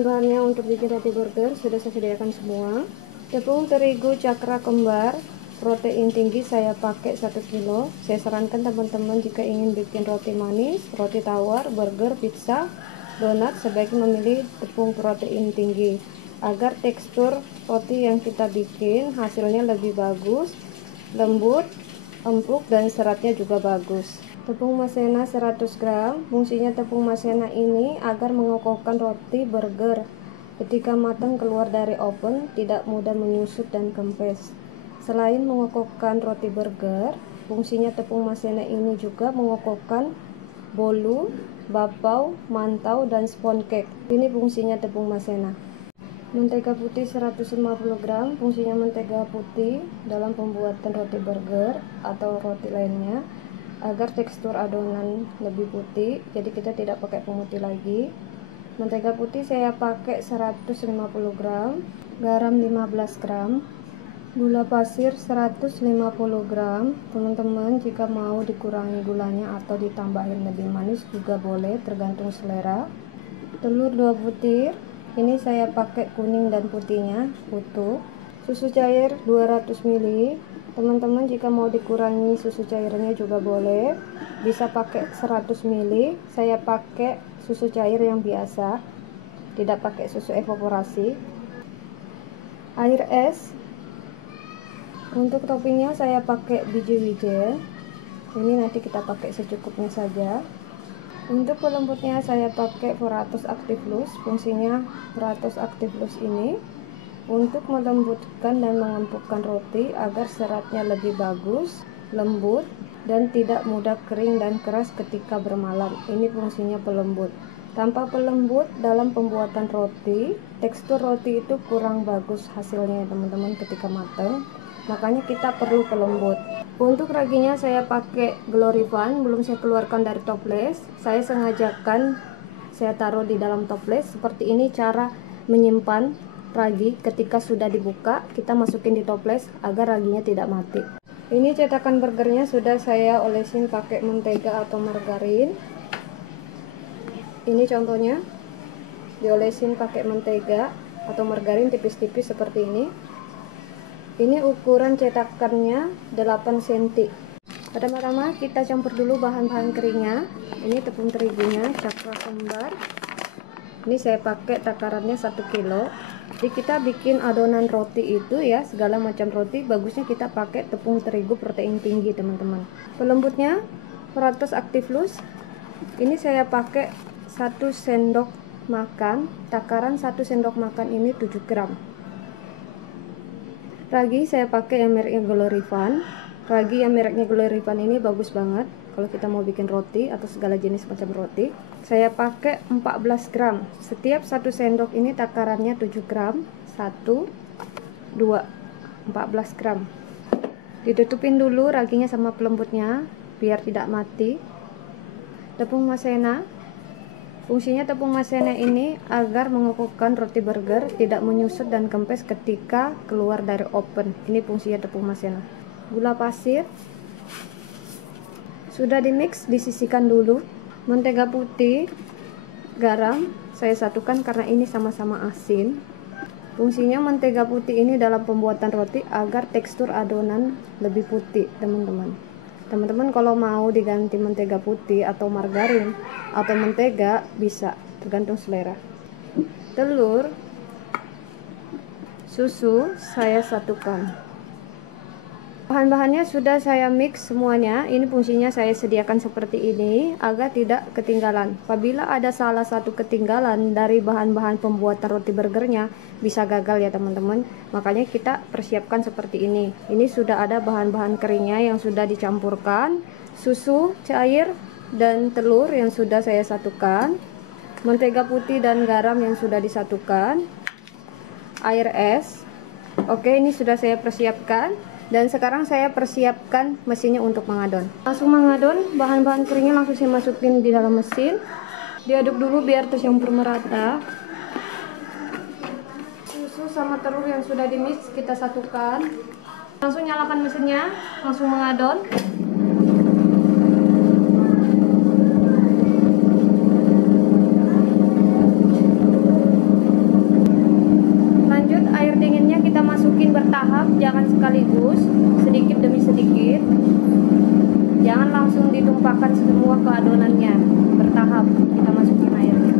bahan-bahannya untuk bikin roti burger sudah saya sediakan semua. Tepung terigu cakra kembar protein tinggi saya pakai 1 kilo. Saya sarankan teman-teman jika ingin bikin roti manis, roti tawar, burger, pizza, donat sebaiknya memilih tepung protein tinggi agar tekstur roti yang kita bikin hasilnya lebih bagus, lembut, empuk, dan seratnya juga bagus. Tepung maizena 100 gram. Fungsinya tepung maizena ini agar mengokohkan roti burger ketika matang keluar dari oven, tidak mudah menyusut dan kempes. Selain mengokohkan roti burger, fungsinya tepung maizena ini juga mengokohkan bolu, bakpao, mantau, dan sponge cake. Ini fungsinya tepung maizena. Mentega putih 150 gram. Fungsinya mentega putih dalam pembuatan roti burger atau roti lainnya agar tekstur adonan lebih putih, jadi kita tidak pakai pemutih lagi. Mentega putih saya pakai 150 gram, garam 15 gram, gula pasir 150 gram. Teman-teman jika mau dikurangi gulanya atau ditambahin lebih manis juga boleh, tergantung selera. Telur 2 butir, ini saya pakai kuning dan putihnya utuh. Susu cair 200 ml. Teman-teman jika mau dikurangi susu cairnya juga boleh, bisa pakai 100 ml. Saya pakai susu cair yang biasa, tidak pakai susu evaporasi. Air es. Untuk toppingnya saya pakai biji wijen, ini nanti kita pakai secukupnya saja. Untuk pelembutnya saya pakai Veratus Activus. Fungsinya Veratus Activus ini untuk melembutkan dan mengempukkan roti agar seratnya lebih bagus, lembut, dan tidak mudah kering dan keras ketika bermalam. Ini fungsinya pelembut. Tanpa pelembut dalam pembuatan roti, tekstur roti itu kurang bagus hasilnya teman-teman ketika matang. Makanya kita perlu pelembut. Untuk raginya saya pakai Glorifan, belum saya keluarkan dari toples. Saya sengajakan saya taruh di dalam toples. Seperti ini cara menyimpan ragi. Ketika sudah dibuka, kita masukin di toples agar raginya tidak mati. Ini cetakan burgernya sudah saya olesin pakai mentega atau margarin. Ini contohnya, diolesin pakai mentega atau margarin tipis-tipis seperti ini. Ini ukuran cetakannya 8 cm. Pertama-tama kita campur dulu bahan-bahan keringnya. Ini tepung terigunya cakra kembar. Ini saya pakai takarannya 1 kilo. Jadi kita bikin adonan roti itu ya, segala macam roti bagusnya kita pakai tepung terigu protein tinggi teman-teman. Pelembutnya Veratus Activus. Ini saya pakai 1 sendok makan. Takaran 1 sendok makan ini 7 gram. Ragi saya pakai yang mereknya Glorifan. Ragi yang mereknya Glorifan ini bagus banget kalau kita mau bikin roti atau segala jenis macam roti. Saya pakai 14 gram. Setiap 1 sendok ini takarannya 7 gram. 1, 2, 14 gram. Ditutupin dulu raginya sama pelembutnya biar tidak mati. Tepung maizena. Fungsinya tepung maizena ini agar mengokohkan roti burger, tidak menyusut dan kempes ketika keluar dari oven. Ini fungsinya tepung maizena. Gula pasir sudah dimix, disisihkan dulu. Mentega putih, garam saya satukan karena ini sama-sama asin. Fungsinya mentega putih ini dalam pembuatan roti agar tekstur adonan lebih putih teman-teman. Teman-teman kalau mau diganti mentega putih atau margarin atau mentega bisa, tergantung selera. Telur, susu saya satukan. Bahan-bahannya sudah saya mix semuanya. Ini fungsinya saya sediakan seperti ini agar tidak ketinggalan. Apabila ada salah satu ketinggalan dari bahan-bahan pembuatan roti burgernya, bisa gagal ya teman-teman. Makanya kita persiapkan seperti ini. Ini sudah ada bahan-bahan keringnya yang sudah dicampurkan, susu cair dan telur yang sudah saya satukan, mentega putih dan garam yang sudah disatukan, air es. Oke, ini sudah saya persiapkan. Dan sekarang saya persiapkan mesinnya untuk mengadon. Langsung mengadon, bahan-bahan keringnya langsung saya masukin di dalam mesin. Diaduk dulu biar tercampur merata. Susu sama telur yang sudah dimix kita satukan. Langsung nyalakan mesinnya, langsung mengadon. tumpahkan semua ke adonannya bertahap, kita masukin airnya.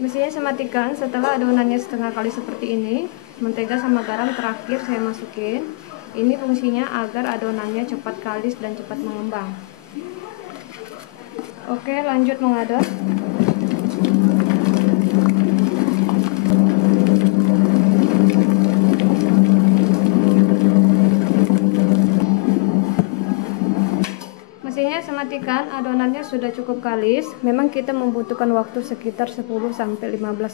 Mesinnya saya matikan. Setelah adonannya setengah kali seperti ini, mentega sama garam terakhir saya masukin. Ini fungsinya agar adonannya cepat kalis dan cepat mengembang. Oke, lanjut mengadon. Mesinnya saya matikan, adonannya sudah cukup kalis. Memang kita membutuhkan waktu sekitar 10-15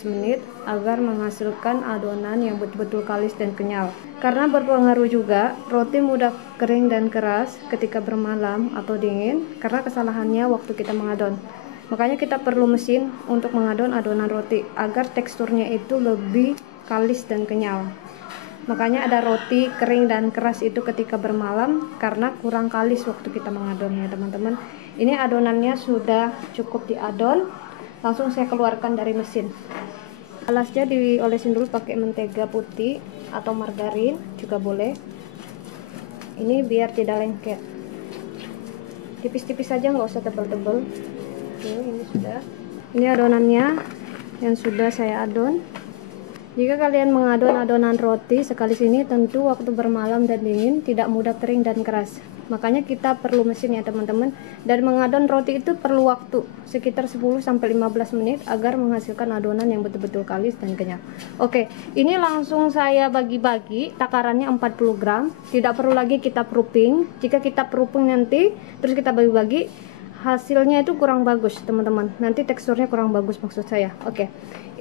menit agar menghasilkan adonan yang betul-betul kalis dan kenyal. Karena berpengaruh juga roti mudah kering dan keras ketika bermalam atau dingin, karena kesalahannya waktu kita mengadon. Makanya kita perlu mesin untuk mengadon adonan roti agar teksturnya itu lebih kalis dan kenyal. Makanya ada roti kering dan keras itu ketika bermalam karena kurang kalis waktu kita mengadonnya, teman-teman. Ini adonannya sudah cukup diadon, langsung saya keluarkan dari mesin. Alasnya diolesin dulu pakai mentega putih atau margarin juga boleh. Ini biar tidak lengket. Tipis-tipis saja, nggak usah tebal-tebal. Oke, ini sudah. Ini adonannya yang sudah saya adon. Jika kalian mengadon adonan roti sekali sini, tentu waktu bermalam dan dingin tidak mudah kering dan keras. Makanya kita perlu mesin ya teman-teman. Dan mengadon roti itu perlu waktu sekitar 10-15 menit agar menghasilkan adonan yang betul-betul kalis dan kenyal. Oke, ini langsung saya bagi-bagi, takarannya 40 gram. Tidak perlu lagi kita proofing. Jika kita proofing nanti terus kita bagi-bagi, hasilnya itu kurang bagus teman-teman. Nanti teksturnya kurang bagus maksud saya. Oke,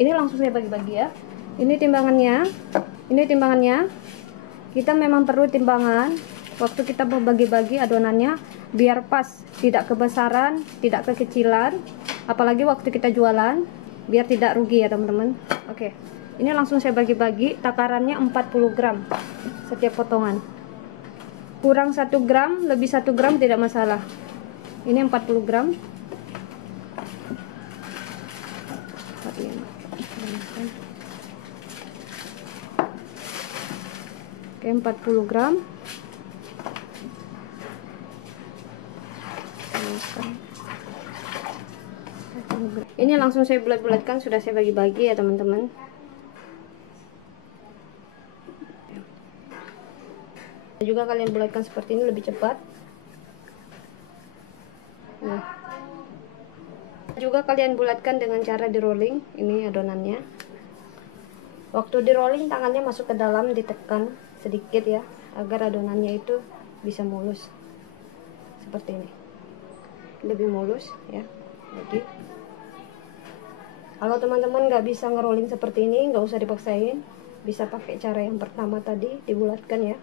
ini langsung saya bagi-bagi ya. Ini timbangannya. Kita memang perlu timbangan waktu kita membagi-bagi adonannya biar pas, tidak kebesaran, tidak kekecilan. Apalagi waktu kita jualan, biar tidak rugi ya teman-teman. Oke, ini langsung saya bagi-bagi. Takarannya 40 gram setiap potongan. Kurang 1 gram, lebih 1 gram tidak masalah. Ini 40 gram. Oke, 40 gram. Ini langsung saya bulat-bulatkan, sudah saya bagi-bagi ya teman-teman. Juga kalian bulatkan seperti ini lebih cepat. Nah, juga kalian bulatkan dengan cara di rolling. Ini adonannya. Waktu di rolling tangannya masuk ke dalam, ditekan sedikit ya, agar adonannya itu bisa mulus seperti ini, lebih mulus ya. Jadi kalau teman-teman nggak bisa ngerolling seperti ini, nggak usah dipaksain, bisa pakai cara yang pertama tadi, dibulatkan ya.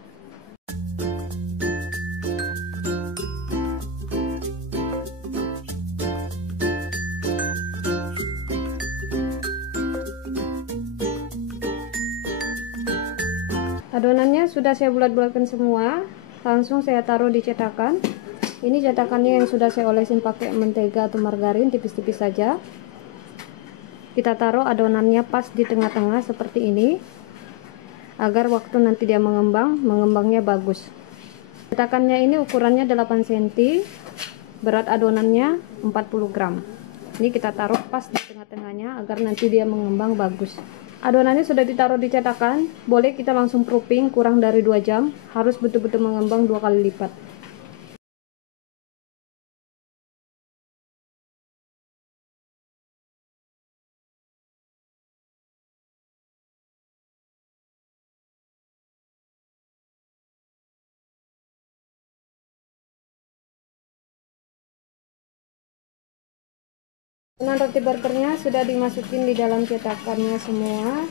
Adonannya sudah saya bulat-bulatkan semua, langsung saya taruh di cetakan. Ini cetakannya yang sudah saya olesin pakai mentega atau margarin, tipis-tipis saja. Kita taruh adonannya pas di tengah-tengah seperti ini, agar waktu nanti dia mengembangnya bagus. Cetakannya ini ukurannya 8 cm, berat adonannya 40 gram. Ini kita taruh pas di tengah-tengahnya agar nanti dia mengembang bagus. Adonannya sudah ditaruh di cetakan, boleh kita langsung proofing kurang dari 2 jam, harus betul-betul mengembang 2 kali lipat. Adonan roti burgernya sudah dimasukin di dalam cetakannya semua.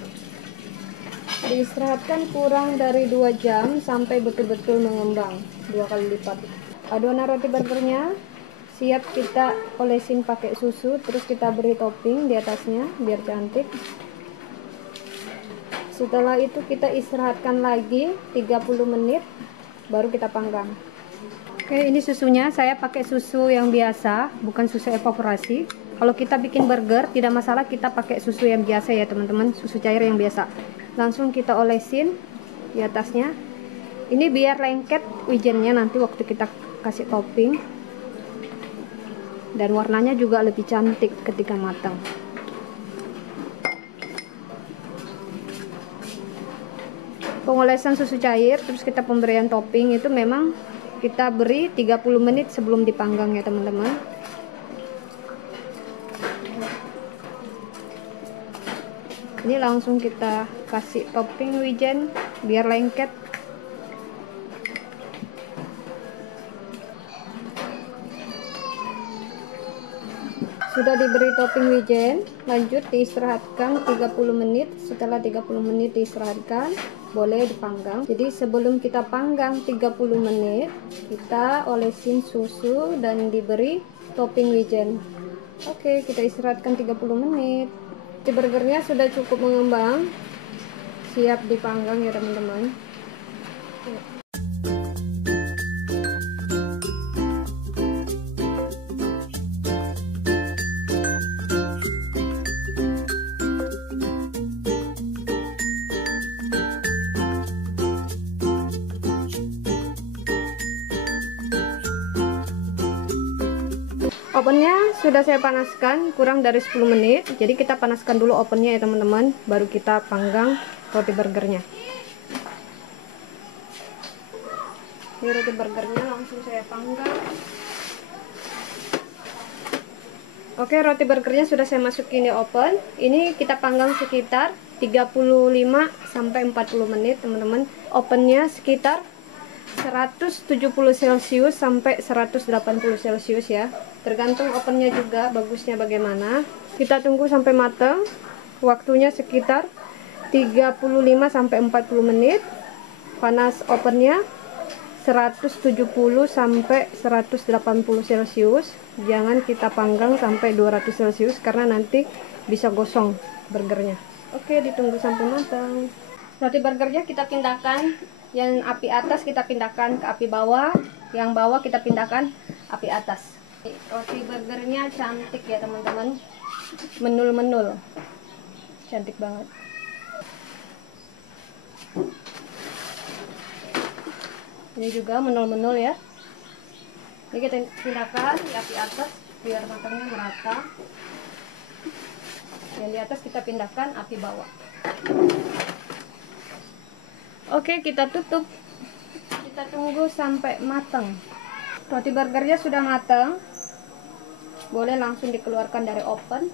Diistirahatkan kurang dari 2 jam sampai betul-betul mengembang 2 kali lipat. Adonan roti burgernya siap kita olesin pakai susu, terus kita beri topping di atasnya biar cantik. Setelah itu kita istirahatkan lagi 30 menit baru kita panggang. Oke, ini susunya saya pakai susu yang biasa, bukan susu evaporasi. Kalau kita bikin burger tidak masalah kita pakai susu yang biasa ya teman-teman, susu cair yang biasa. Langsung kita olesin di atasnya. Ini biar lengket wijennya nanti waktu kita kasih topping. Dan warnanya juga lebih cantik ketika matang. Pengolesan susu cair terus kita pemberian topping itu memang kita beri 30 menit sebelum dipanggang ya teman-teman. Ini langsung kita kasih topping wijen biar lengket. Sudah diberi topping wijen, lanjut diistirahatkan 30 menit. Setelah 30 menit diistirahatkan, boleh dipanggang. Jadi sebelum kita panggang 30 menit, kita olesin susu dan diberi topping wijen. Oke, kita istirahatkan 30 menit. Roti burgernya sudah cukup mengembang, siap dipanggang ya teman-teman. Ovennya sudah saya panaskan kurang dari 10 menit. Jadi kita panaskan dulu ovennya ya teman-teman, baru kita panggang roti burgernya. Ini roti burgernya langsung saya panggang. Oke, roti burgernya sudah saya masukin di oven. Ini kita panggang sekitar 35 sampai 40 menit teman-teman. Ovennya sekitar 170 celcius sampai 180 celcius ya, tergantung ovennya juga bagusnya bagaimana. Kita tunggu sampai matang, waktunya sekitar 35 sampai 40 menit. Panas ovennya 170 sampai 180 celcius. Jangan kita panggang sampai 200 celcius karena nanti bisa gosong burgernya. Oke, ditunggu sampai matang. Roti burgernya kita pindahkan, yang api atas kita pindahkan ke api bawah, yang bawah kita pindahkan api atas. Roti burgernya cantik ya teman-teman, menul-menul, cantik banget. Ini juga menul-menul ya. Ini kita pindahkan di api atas biar matangnya merata. Yang di atas kita pindahkan api bawah. Oke, kita tutup. Kita tunggu sampai matang. Roti burgernya sudah matang. Boleh langsung dikeluarkan dari oven.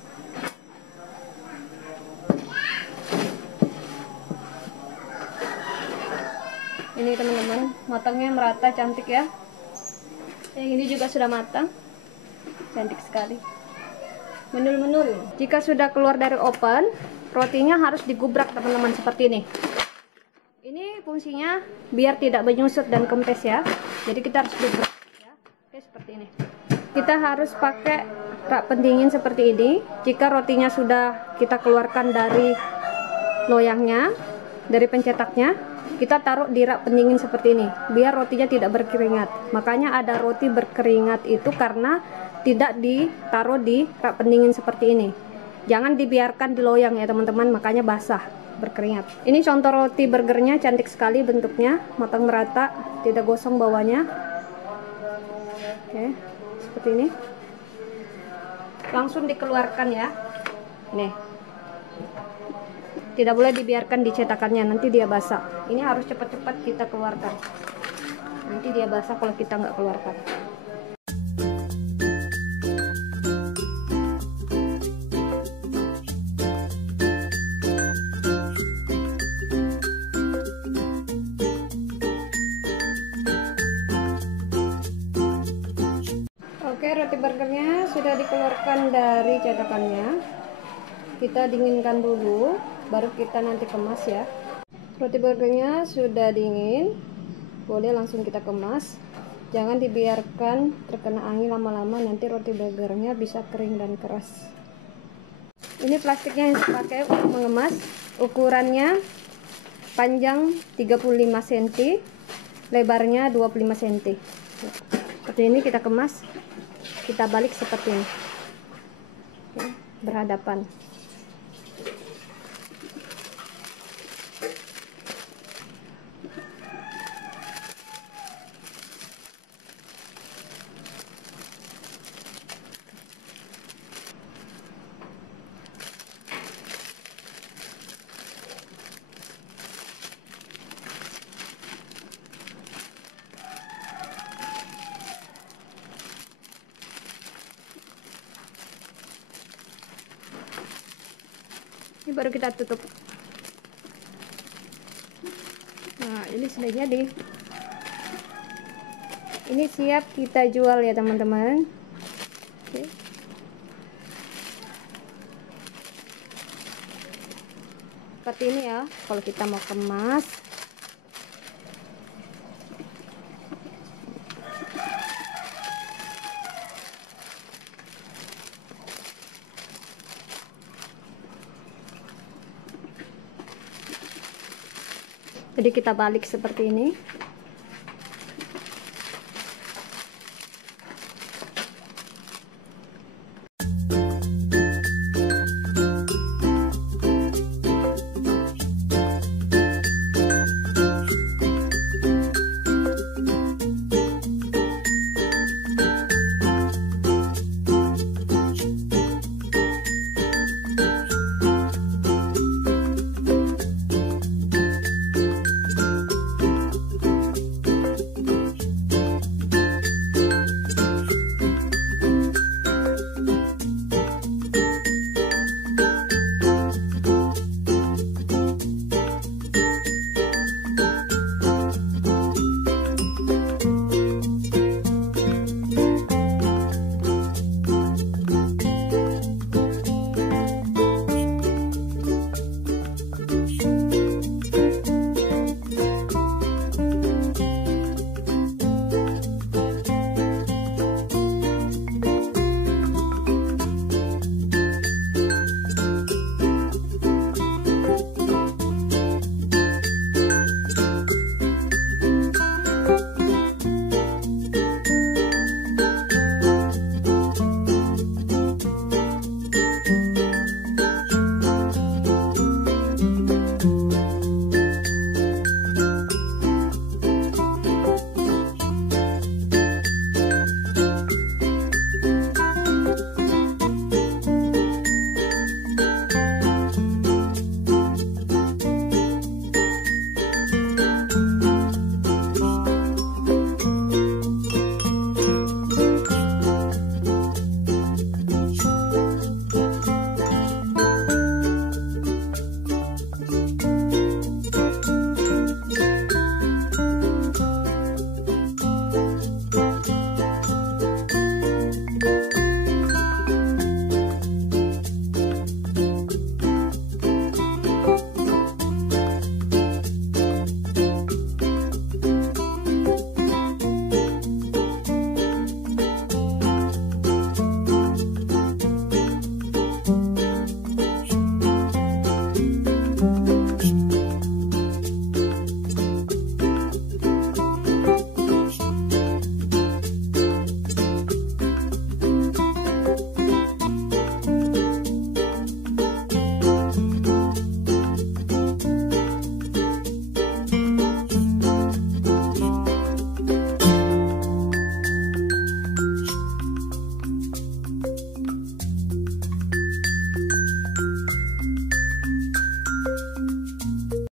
Ini teman-teman, matangnya merata, cantik ya. Yang ini juga sudah matang. Cantik sekali. Menul-menul. Jika sudah keluar dari oven, rotinya harus digubrak teman-teman seperti ini. Ini fungsinya biar tidak menyusut dan kempes ya. Jadi kita harus gubrak ya. Oke, seperti ini. Kita harus pakai rak pendingin seperti ini. Jika rotinya sudah kita keluarkan dari loyangnya, dari pencetaknya, kita taruh di rak pendingin seperti ini biar rotinya tidak berkeringat. Makanya ada roti berkeringat itu karena tidak ditaruh di rak pendingin seperti ini. Jangan dibiarkan di loyang ya teman-teman, makanya basah, berkeringat. Ini contoh roti burgernya, cantik sekali bentuknya, matang merata, tidak gosong bawahnya. Oke, seperti ini. Langsung dikeluarkan ya. Nih. Tidak boleh dibiarkan di cetakannya, nanti dia basah. Ini harus cepat-cepat kita keluarkan. Nanti dia basah kalau kita nggak keluarkan. Oke, roti burgernya sudah dikeluarkan dari cetakannya. Kita dinginkan dulu, baru kita nanti kemas ya. Roti burgernya sudah dingin, boleh langsung kita kemas. Jangan dibiarkan terkena angin lama-lama, nanti roti burgernya bisa kering dan keras. Ini plastiknya yang saya pakai untuk mengemas. Ukurannya panjang 35 cm, lebarnya 25 cm. seperti ini, kita kemas, kita balik seperti ini. Oke, berhadapan. Ini baru kita tutup. Nah, ini sudah jadi. Ini siap kita jual ya teman-teman. Oke. Seperti ini ya kalau kita mau kemas. Jadi kita balik seperti ini.